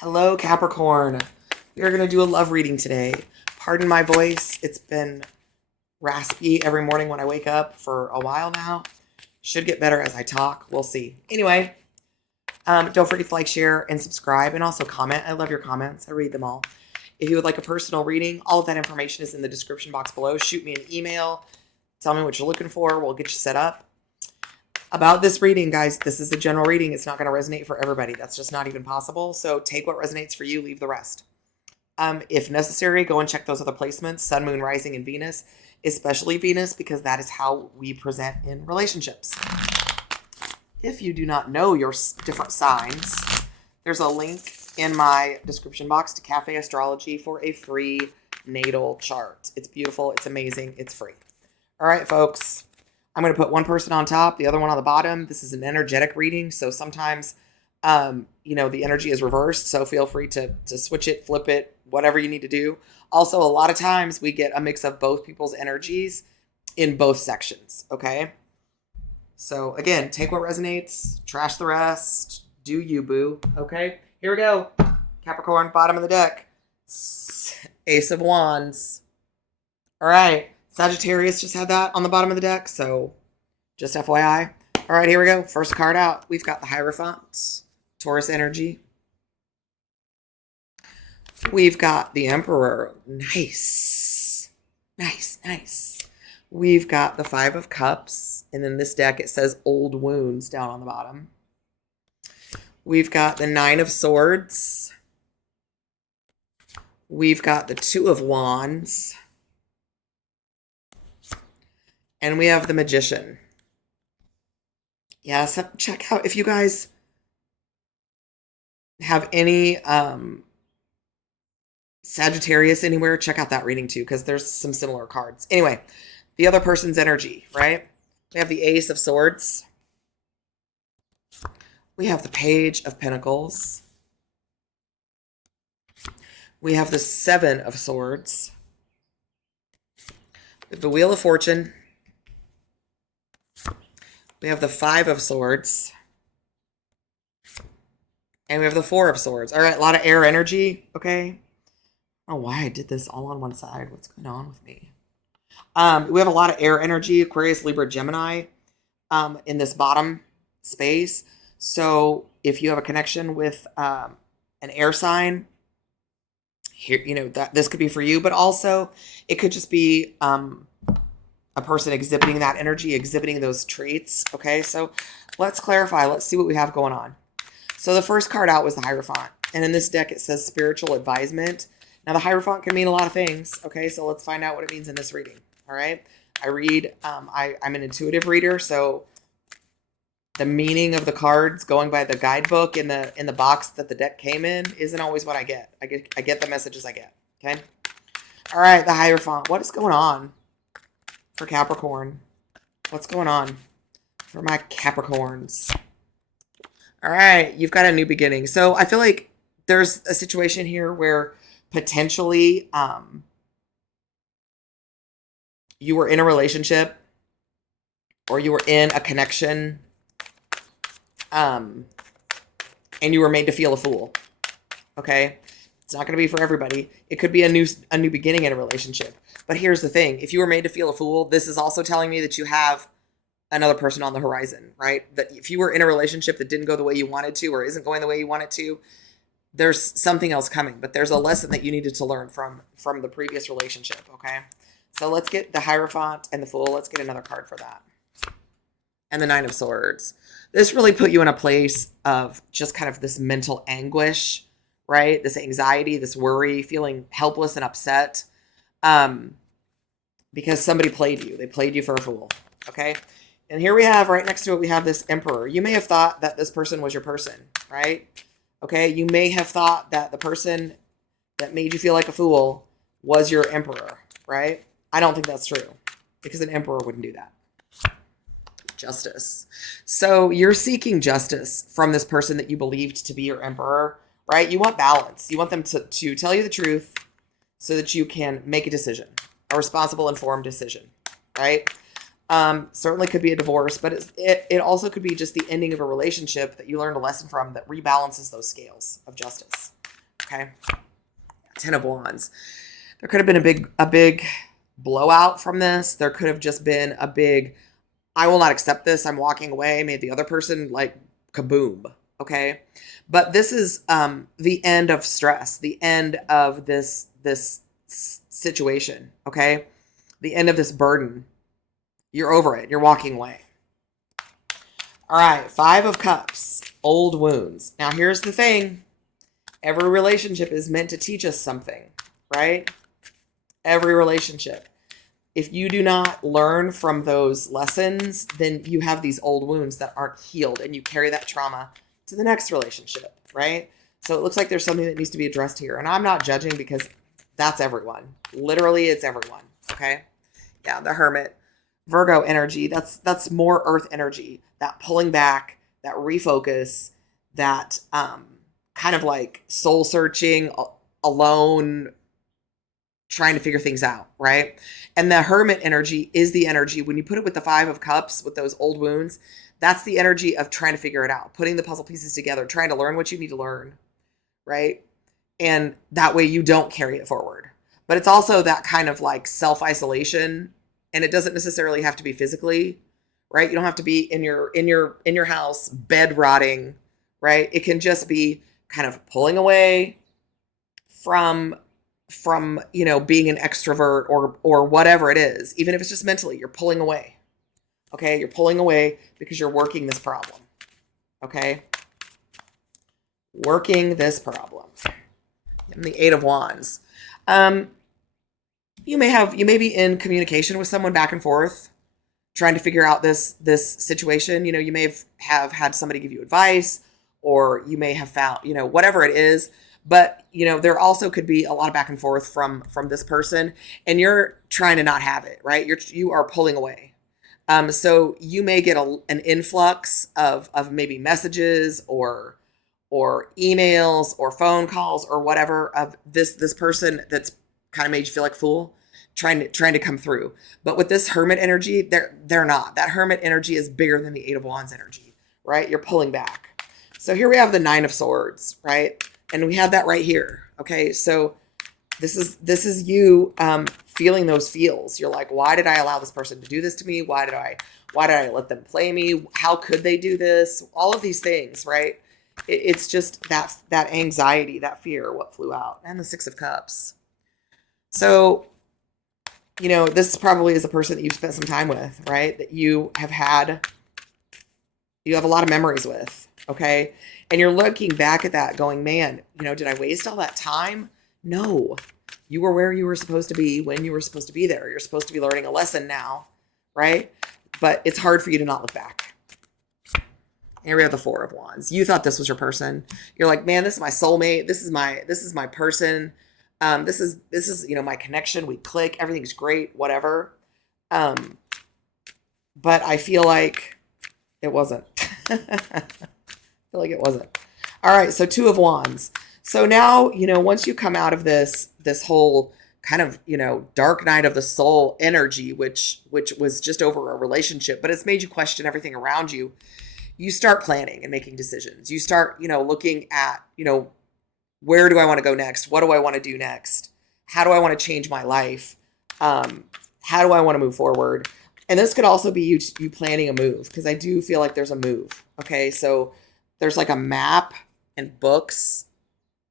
Hello, Capricorn. We are going to do a love reading today. Pardon my voice. It's been raspy every morning when I wake up for a while now. Should get better as I talk. We'll see. Anyway, don't forget to like, share, and subscribe, and also comment. I love your comments. I read them all. If you would like a personal reading, all of that information is in the description box below. Shoot me an email. Tell me what you're looking for. We'll get you set up. About this reading, guys, this is a general reading. It's not going to resonate for everybody. That's just not even possible. So take what resonates for you, leave the rest. If necessary, go and check those other placements, Sun, Moon, Rising, and Venus, especially Venus, because that is how we present in relationships. If you do not know your different signs, there's a link in my description box to Cafe Astrology for a free natal chart. It's beautiful. It's amazing. It's free. All right, folks. I'm going to put one person on top, the other one on the bottom. This is an energetic reading, so sometimes, the energy is reversed, so feel free to switch it, flip it, whatever you need to do. Also, a lot of times we get a mix of both people's energies in both sections, okay? So, again, take what resonates, trash the rest, do you, boo, okay? Here we go. Capricorn, bottom of the deck. Ace of Wands. All right. Sagittarius just had that on the bottom of the deck, so just FYI. All right, here we go. First card out. We've got the Hierophant, Taurus energy. We've got the Emperor. Nice. Nice, nice. We've got the Five of Cups, and then this deck, it says Old Wounds down on the bottom. We've got the Nine of Swords. We've got the Two of Wands. And we have the Magician. Yeah, so check out if you guys have any Sagittarius anywhere, check out that reading too, because there's some similar cards. Anyway, the other person's energy, right? We have the Ace of Swords. We have the Page of Pentacles. We have the Seven of Swords. We have the Wheel of Fortune. We have the Five of Swords. And we have the Four of Swords. All right, a lot of air energy, okay? I don't know why I did this all on one side. What's going on with me? We have a lot of air energy, Aquarius, Libra, Gemini, in this bottom space. So if you have a connection with an air sign, here, that this could be for you, but also it could just be a person exhibiting that energy, exhibiting those traits. Okay, so let's clarify. Let's see what we have going on. So the first card out was the Hierophant. And in this deck, it says spiritual advisement. Now, the Hierophant can mean a lot of things. Okay, so let's find out what it means in this reading. All right, I read, I'm an intuitive reader. So the meaning of the cards going by the guidebook in the box that the deck came in isn't always what I get. I get the messages I get. Okay. All right, the Hierophant. What is going on for Capricorn? What's going on for my Capricorns? All right, you've got a new beginning. So I feel like there's a situation here where potentially you were in a relationship or you were in a connection and you were made to feel a fool. Okay? It's not going to be for everybody. It could be a new beginning in a relationship. But here's the thing. If you were made to feel a fool, this is also telling me that you have another person on the horizon, right? That if you were in a relationship that didn't go the way you wanted to or isn't going the way you want it to, there's something else coming. But there's a lesson that you needed to learn from the previous relationship, okay? So let's get the Hierophant and the Fool. Let's get another card for that. And the Nine of Swords. This really put you in a place of just kind of this mental anguish, right? This anxiety, this worry, feeling helpless and upset. Because somebody played you. They played you for a fool. Okay. And here we have, right next to it, we have this Emperor. You may have thought that this person was your person, right? Okay. You may have thought that the person that made you feel like a fool was your Emperor, right? I don't think that's true because an Emperor wouldn't do that. Justice. So you're seeking justice from this person that you believed to be your Emperor, right? You want balance. You want them to tell you the truth so that you can make a decision. A responsible, informed decision, right? Certainly could be a divorce, but it also could be just the ending of a relationship that you learned a lesson from that rebalances those scales of justice. Okay. 10 of Wands. There could have been a big blowout from this. There could have just been a big, I will not accept this, I'm walking away, made the other person like kaboom. Okay. But this is the end of stress, the end of this situation. Okay. The end of this burden. You're over it. You're walking away. All right. 5 of Cups, old wounds. Now here's the thing. Every relationship is meant to teach us something, right? Every relationship. If you do not learn from those lessons, then you have these old wounds that aren't healed and you carry that trauma to the next relationship, right? So it looks like there's something that needs to be addressed here. And I'm not judging because that's everyone. Literally, it's everyone, okay? Yeah, the Hermit. Virgo energy, that's more earth energy. That pulling back, that refocus, that kind of like soul searching, alone, trying to figure things out, right? And the Hermit energy is the energy, when you put it with the 5 of Cups, with those old wounds, that's the energy of trying to figure it out, putting the puzzle pieces together, trying to learn what you need to learn, right? And that way you don't carry it forward. But it's also that kind of like self-isolation, and it doesn't necessarily have to be physically, right? You don't have to be in your house bed rotting, right? It can just be kind of pulling away from being an extrovert or whatever it is. Even if it's just mentally, you're pulling away. Okay? You're pulling away because you're working this problem. Okay? Working this problem. And the 8 of Wands. You may be in communication with someone back and forth, trying to figure out this situation. You may have had somebody give you advice, or you may have found, whatever it is. But, there also could be a lot of back and forth from this person, and you're trying to not have it, right? You are pulling away. So you may get an influx of maybe messages or emails or phone calls or whatever of this person that's kind of made you feel like a fool, trying to come through. But with this Hermit energy, they're not. That Hermit energy is bigger than the 8 of Wands energy, right? You're pulling back. So here we have the 9 of Swords, right? And we have that right here. Okay, so this is you feeling those feels. You're like, why did I allow this person to do this to me? Why did I let them play me? How could they do this? All of these things, right? It's just that anxiety, that fear, what flew out. And the 6 of Cups. So, this probably is a person that you've spent some time with, right? That you have a lot of memories with, okay? And you're looking back at that going, man, did I waste all that time? No. You were where you were supposed to be when you were supposed to be there. You're supposed to be learning a lesson now, right? But it's hard for you to not look back. Here we have the 4 of Wands. You thought this was your person. You're like, man, this is my soulmate. This is my person. This is my connection. We click. Everything's great. Whatever. But I feel like it wasn't. I feel like it wasn't. All right. So 2 of Wands. So now, once you come out of this whole kind of, dark night of the soul energy, which was just over a relationship, but it's made you question everything around you. You start planning and making decisions. You start, looking at, where do I want to go next? What do I want to do next? How do I want to change my life? How do I want to move forward? And this could also be you planning a move, because I do feel like there's a move. Okay, so there's like a map and books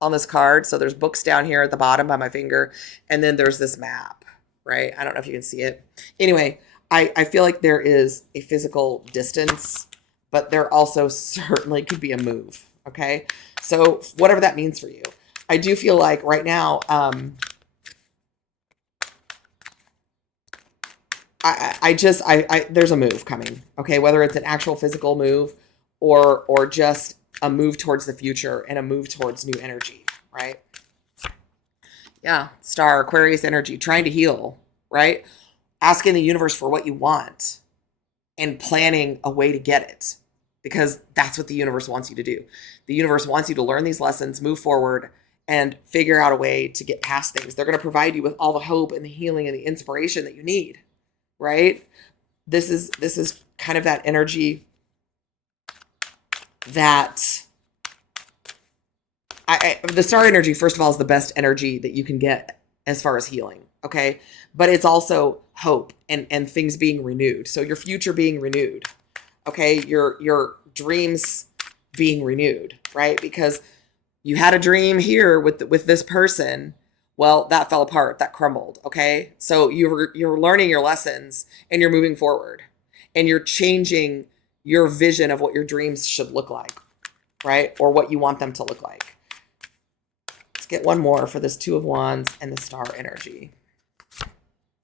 on this card. So there's books down here at the bottom by my finger, and then there's this map, right? I don't know if you can see it. Anyway, I feel like there is a physical distance, but there also certainly could be a move. Okay, so whatever that means for you. I do feel like right now, there's a move coming. Okay, whether it's an actual physical move or just a move towards the future and a move towards new energy, right? Yeah, Star, Aquarius energy, trying to heal, right? Asking the universe for what you want and planning a way to get it, because that's what the universe wants you to do. The universe wants you to learn these lessons, move forward, and figure out a way to get past things. They're going to provide you with all the hope and the healing and the inspiration that you need, right? This is kind of that energy that The star energy, first of all, is the best energy that you can get as far as healing. Okay. But it's also hope and things being renewed. So your future being renewed. Okay. Your dreams being renewed, right? Because you had a dream here with this person. Well, that fell apart, that crumbled. Okay. So you're learning your lessons and you're moving forward and you're changing your vision of what your dreams should look like, right? Or what you want them to look like. Let's get one more for this Two of Wands and the star energy.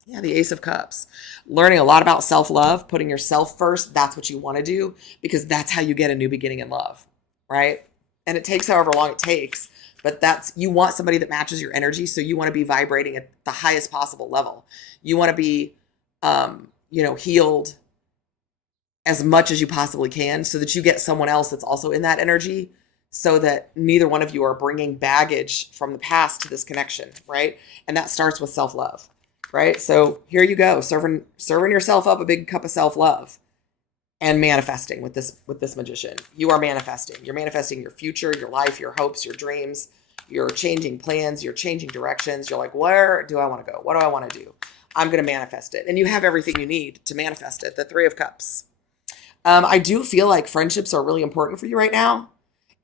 Yeah, the Ace of Cups. Learning a lot about self-love, putting yourself first. That's what you want to do because that's how you get a new beginning in love, right? And it takes however long it takes, but you want somebody that matches your energy. So you want to be vibrating at the highest possible level. You want to be, healed as much as you possibly can so that you get someone else that's also in that energy so that neither one of you are bringing baggage from the past to this connection, right? And that starts with self-love, right? So here you go, serving yourself up a big cup of self-love and manifesting with this magician. You are manifesting. You're manifesting your future, your life, your hopes, your dreams. You're changing plans. You're changing directions. You're like, where do I want to go? What do I want to do? I'm going to manifest it. And you have everything you need to manifest it. The Three of Cups. I do feel like friendships are really important for you right now.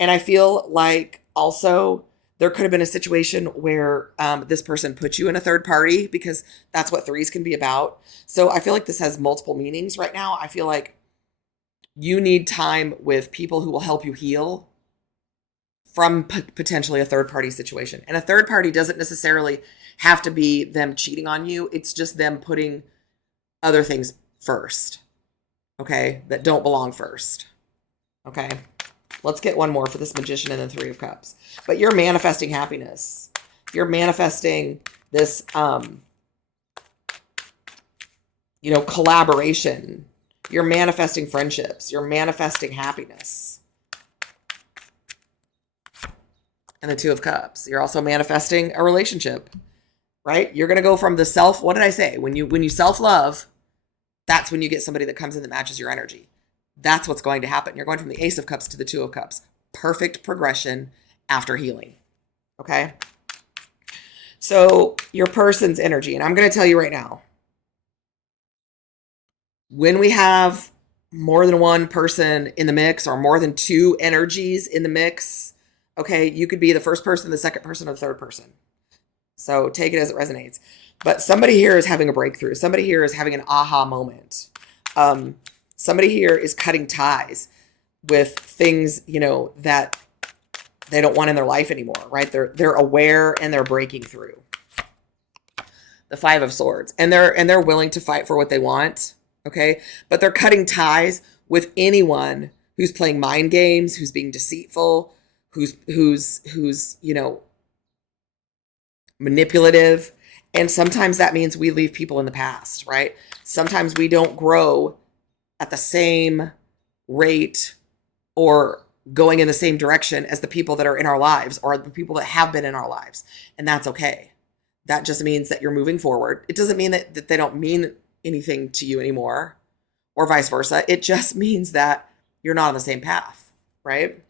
And I feel like also there could have been a situation where this person put you in a third party because that's what threes can be about. So I feel like this has multiple meanings right now. I feel like you need time with people who will help you heal from potentially a third party situation. And a third party doesn't necessarily have to be them cheating on you. It's just them putting other things first. Okay, that don't belong first. Okay, let's get one more for this magician and the Three of Cups. But you're manifesting happiness. You're manifesting this, collaboration. You're manifesting friendships. You're manifesting happiness. And the Two of Cups. You're also manifesting a relationship, right? You're going to go from the self, what did I say? When you self-love, that's when you get somebody that comes in that matches your energy. That's what's going to happen. You're going from the Ace of Cups to the Two of Cups. Perfect progression after healing. Okay? So your person's energy, and I'm going to tell you right now, when we have more than one person in the mix or more than two energies in the mix, okay, you could be the first person, the second person, or the third person. So take it as it resonates. But somebody here is having a breakthrough. Somebody here is having an aha moment. Somebody here is cutting ties with things, that they don't want in their life anymore, right? They're aware and they're breaking through. The Five of Swords. And they're willing to fight for what they want, okay? But they're cutting ties with anyone who's playing mind games, who's being deceitful, who's manipulative. And sometimes that means we leave people in the past, right? Sometimes we don't grow at the same rate or going in the same direction as the people that are in our lives or the people that have been in our lives. And that's okay. That just means that you're moving forward. It doesn't mean that they don't mean anything to you anymore or vice versa. It just means that you're not on the same path, right?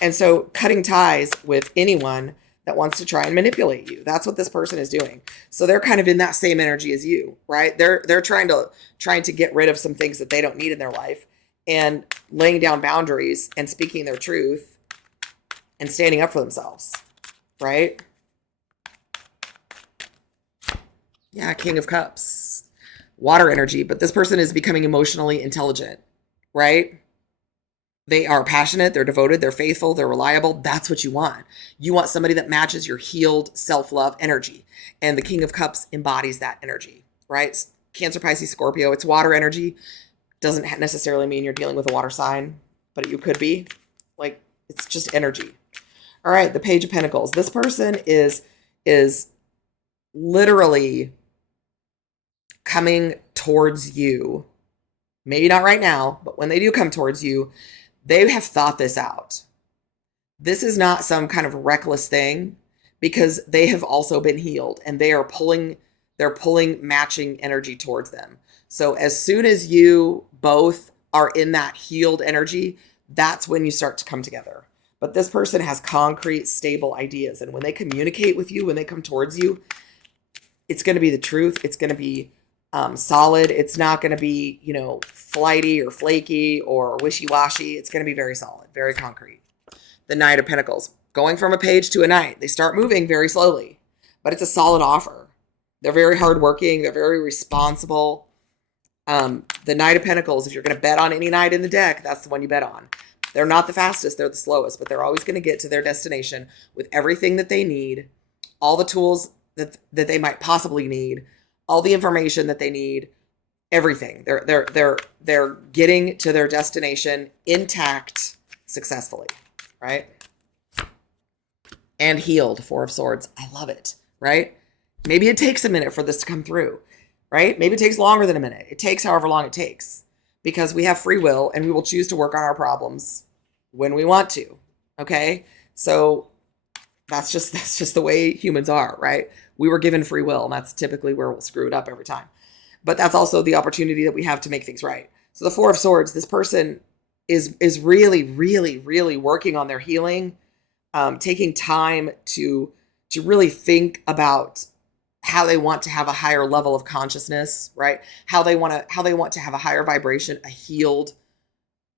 And so cutting ties with anyone that wants to try and manipulate you. That's what this person is doing. So they're kind of in that same energy as you, right? They're trying to get rid of some things that they don't need in their life and laying down boundaries and speaking their truth and standing up for themselves, right? Yeah, King of Cups. Water energy, but this person is becoming emotionally intelligent, right? They are passionate, they're devoted, they're faithful, they're reliable. That's what you want. You want somebody that matches your healed self-love energy. And the King of Cups embodies that energy, right? Cancer, Pisces, Scorpio, it's water energy. Doesn't necessarily mean you're dealing with a water sign, but you could be. Like, it's just energy. All right, the Page of Pentacles. This person is literally coming towards you. Maybe not right now, but when they do come towards you, they have thought this out. This is not some kind of reckless thing because they have also been healed and they're pulling matching energy towards them. So as soon as you both are in that healed energy, that's when you start to come together. But this person has concrete, stable ideas. And when they communicate with you, when they come towards you, it's going to be the truth. It's going to be solid. It's not going to be, flighty or flaky or wishy-washy. It's going to be very solid, very concrete. The Knight of Pentacles. Going from a page to a knight. They start moving very slowly, but it's a solid offer. They're very hardworking. They're very responsible. The Knight of Pentacles, if you're going to bet on any knight in the deck, that's the one you bet on. They're not the fastest. They're the slowest, but they're always going to get to their destination with everything that they need, all the tools that they might possibly need, all the information that they need, everything. They're getting to their destination intact, successfully, right? And healed. Four of Swords. I love it, right? Maybe it takes a minute for this to come through, right? Maybe it takes longer than a minute. It takes however long it takes, because we have free will and we will choose to work on our problems when we want to. Okay. So that's just the way humans are, right? We were given free will, and that's typically where we'll screw it up every time. But that's also the opportunity that we have to make things right. So the Four of Swords, this person is really, really, really working on their healing, taking time to really think about how they want to have a higher level of consciousness, right? How they want to have a higher vibration, a healed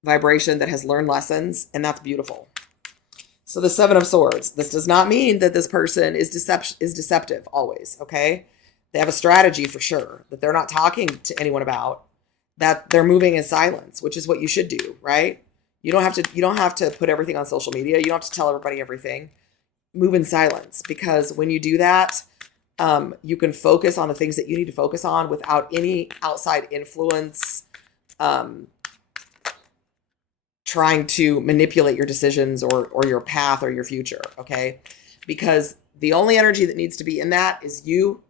vibration that has learned lessons, and that's beautiful. So the Seven of Swords. This does not mean that this person is deceptive always, okay? They have a strategy for sure that they're not talking to anyone about, that they're moving in silence, which is what you should do, right? You don't have to put everything on social media. You don't have to tell everybody everything. Move in silence, because when you do that, you can focus on the things that you need to focus on without any outside influence, trying to manipulate your decisions or your path or your future, okay? Because the only energy that needs to be in that is you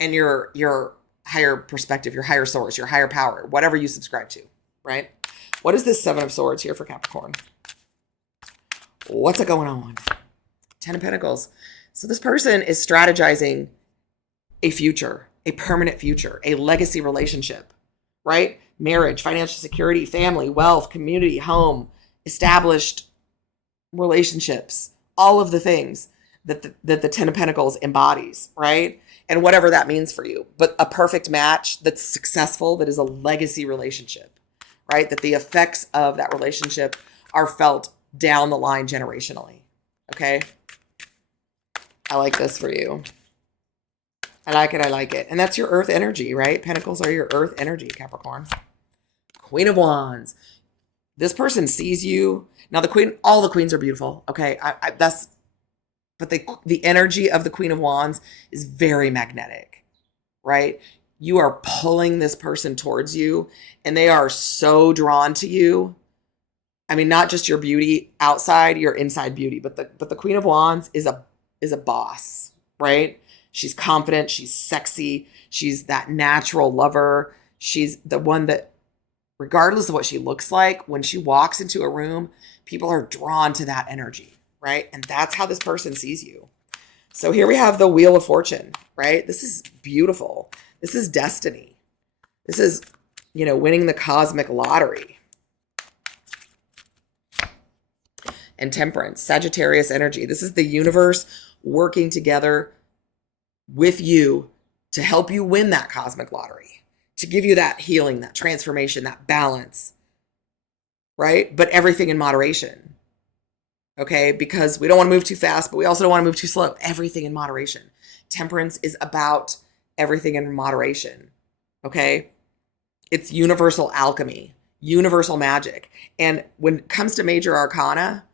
and your higher perspective, your higher source, your higher power, whatever you subscribe to, right? What is this Seven of Swords here for Capricorn? What's it going on? Ten of Pentacles. So this person is strategizing a future, a permanent future, a legacy relationship, right? Marriage, financial security, family, wealth, community, home, established relationships, all of the things that the Ten of Pentacles embodies, right? And whatever that means for you. But a perfect match that's successful, that is a legacy relationship, right? That the effects of that relationship are felt down the line generationally, okay? I like this for you. I like it. I like it. And that's your earth energy, right? Pentacles are your earth energy, Capricorn. Queen of Wands. This person sees you. Now all the queens are beautiful. Okay. But the energy of the Queen of Wands is very magnetic, right? You are pulling this person towards you, and they are so drawn to you. I mean, not just your beauty outside, your inside beauty, but the Queen of Wands is a boss, right? She's confident. She's sexy. She's that natural lover. She's the one that, regardless of what she looks like, when she walks into a room, people are drawn to that energy, right? And that's how this person sees you. So here we have the Wheel of Fortune, right? This is beautiful. This is destiny. This is, winning the cosmic lottery. And Temperance, Sagittarius energy. This is the universe working together with you to help you win that cosmic lottery, to give you that healing, that transformation, that balance, right? But everything in moderation, okay? Because we don't want to move too fast, but we also don't want to move too slow. Everything in moderation. Temperance is about everything in moderation, okay? It's universal alchemy, universal magic. And when it comes to major arcana,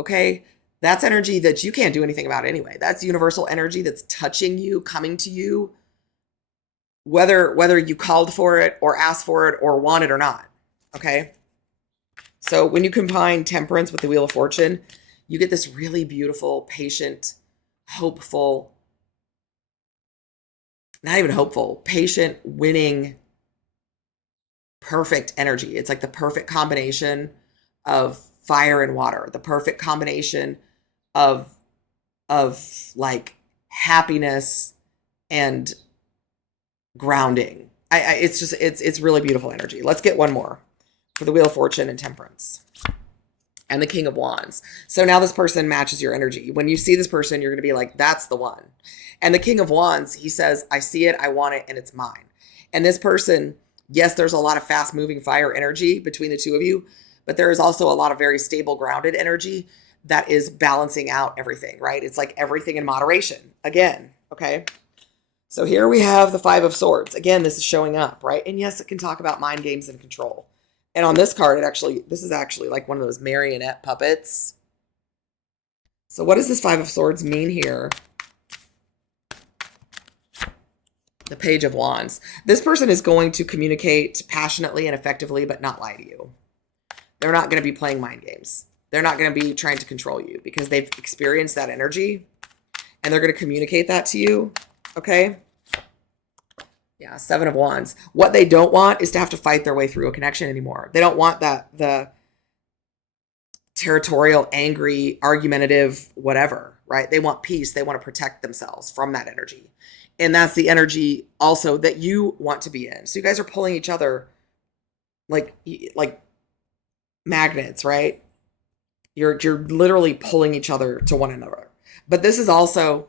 okay, that's energy that you can't do anything about anyway. That's universal energy that's touching you, coming to you, whether you called for it or asked for it or want it or not, okay? So when you combine Temperance with the Wheel of Fortune, you get this really beautiful, patient, hopeful, not even hopeful, patient, winning, perfect energy. It's like the perfect combination of fire and water, the perfect combination of like happiness and grounding. It's really beautiful energy. Let's get one more for the Wheel of Fortune and Temperance. and the King of Wands. So now this person matches your energy. When you see this person, you're going to be like, that's the one. And the King of Wands, he says, I see it, I want it, and it's mine. And this person, yes, there's a lot of fast moving fire energy between the two of you, but there is also a lot of very stable, grounded energy that is balancing out everything, right? It's like everything in moderation again. Okay. So here we have the Five of Swords. Again, this is showing up, right? And yes, it can talk about mind games and control. And on this card, this is actually like one of those marionette puppets. So what does this Five of Swords mean here? The Page of Wands. This person is going to communicate passionately and effectively, but not lie to you. They're not going to be playing mind games. They're not going to be trying to control you because they've experienced that energy and they're going to communicate that to you. Okay. Yeah. Seven of Wands. What they don't want is to have to fight their way through a connection anymore. They don't want the territorial, angry, argumentative, whatever, right? They want peace. They want to protect themselves from that energy. And that's the energy also that you want to be in. So you guys are pulling each other like magnets, right? You're literally pulling each other to one another. But this is also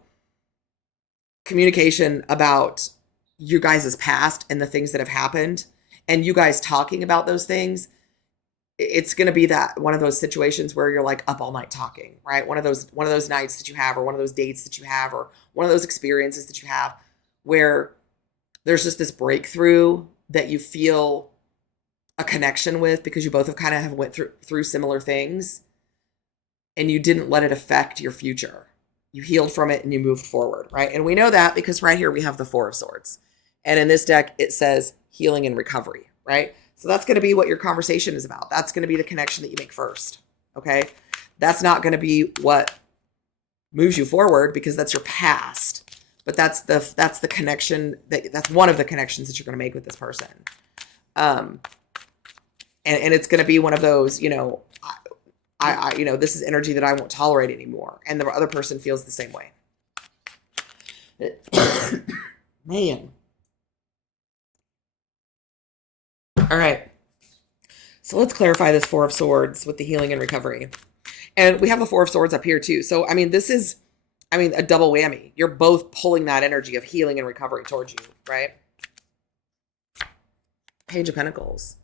communication about you guys' past and the things that have happened and you guys talking about those things. It's going to be that one of those situations where you're like up all night talking, right? One of those nights that you have, or one of those dates that you have, or one of those experiences that you have where there's just this breakthrough that you feel a connection with because you both have kind of went through similar things and you didn't let it affect your future. You healed from it and you moved forward, right? And we know that because right here we have the Four of Swords. And in this deck, it says healing and recovery, right? So that's going to be what your conversation is about. That's going to be the connection that you make first, okay? That's not going to be what moves you forward because that's your past. But that's the connection, that's one of the connections that you're going to make with this person. And it's going to be one of those, this is energy that I won't tolerate anymore. And the other person feels the same way. Man. All right. So let's clarify this Four of Swords with the healing and recovery. And we have the Four of Swords up here too. So, this is, a double whammy. You're both pulling that energy of healing and recovery towards you, right? Page of Pentacles.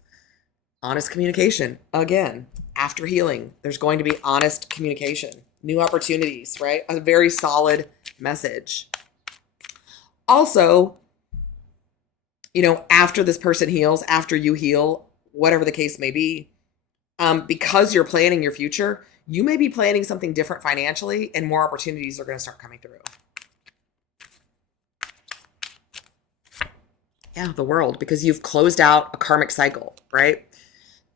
Honest communication. Again, after healing, there's going to be honest communication. New opportunities, right? A very solid message. Also, after this person heals, after you heal, whatever the case may be, because you're planning your future, you may be planning something different financially and more opportunities are going to start coming through. Yeah, the World, because you've closed out a karmic cycle, right?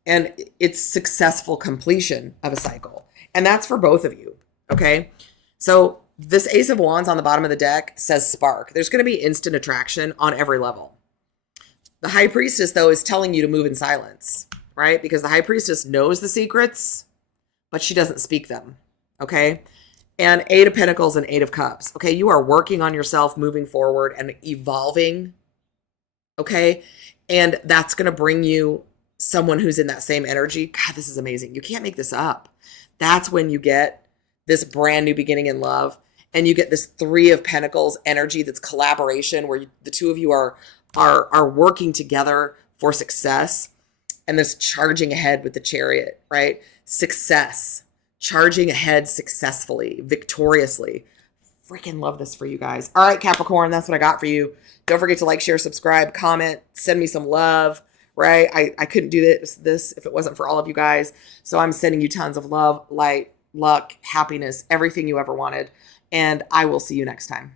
And it's successful completion of a cycle. And that's for both of you, okay? So this Ace of Wands on the bottom of the deck says spark. There's going to be instant attraction on every level. The High Priestess, though, is telling you to move in silence, right? Because the High Priestess knows the secrets, but she doesn't speak them, okay? And Eight of Pentacles and Eight of Cups, okay? You are working on yourself, moving forward and evolving, okay? And that's going to bring you someone who's in that same energy. God, this is amazing. You can't make this up. That's when you get this brand new beginning in love. And you get this Three of Pentacles energy that's collaboration where the two of you are working together for success. And this charging ahead with the Chariot, right? Success. Charging ahead successfully, victoriously. Freaking love this for you guys. All right, Capricorn, that's what I got for you. Don't forget to like, share, subscribe, comment, send me some love, right? I couldn't do this if it wasn't for all of you guys. So I'm sending you tons of love, light, luck, happiness, everything you ever wanted. And I will see you next time.